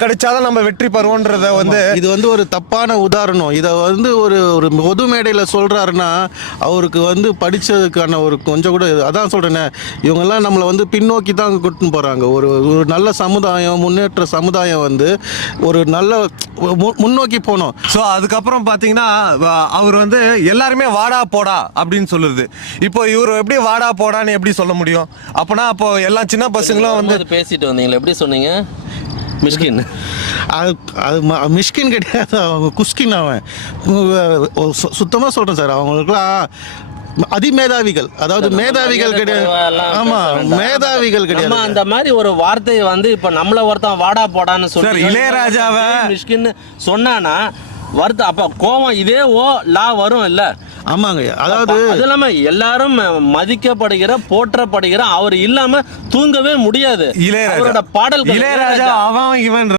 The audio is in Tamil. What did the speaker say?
கிடைச்சாதான் நம்ம வெற்றி பெறுவோன்றத இது ஒரு தப்பான உதாரணம். இதை ஒரு பொது மேடையில் சொல்றாருன்னா அவருக்கு படிச்சதுக்கான ஒரு கொஞ்சம் கூட அதான் சொல்றேனே, இவங்கெல்லாம் நம்மளை பின்னோக்கி தான் கூட்டின்னு போறாங்க. ஒரு நல்ல சமுதாயம், முன்னேற்ற சமுதாயம் ஒரு நல்ல முன்னோக்கி போனோம். ஸோ அதுக்கப்புறம் பார்த்தீங்கன்னா அவர் எல்லாருமே வாடா போடா அப்படின்னு சொல்லுது. இப்போ இவர் எப்படி வாடா போடான்னு எப்படி சொல்ல முடியும்? அப்போனா அப்போ எல்லா சின்ன பசங்களும் பேசிட்டு வந்தீங்களா, எப்படி சொன்னீங்க? மிஷ்கின் அது மிஷ்கின் கிடையாது, அவங்க குஸ்கின். அவன் சுத்தமாக சொல்கிறேன் சார், அவங்களுக்குலாம் அதிமேதாவிகள், அதாவது மேதாவிகள் கிடையாது. ஆமா, மேதாவிகள் கிடையாது. அந்த மாதிரி ஒரு வார்த்தையை இப்ப நம்மள ஒருத்தன் வாடா போடான்னு சொல்லி இளையராஜாவை மிஷ்கின் சொன்னானா வருத்த அப்ப கோவம் இதே லா வரும் இல்ல? ஆமாங்க. அதாவது அது இல்லாம எல்லாரும் மதிக்கப்படுகிற போற்றப்படுகிற அவர் இல்லாம தூங்கவே முடியாது. இளையராஜா பாடல் இளையராஜா அவன் இவன்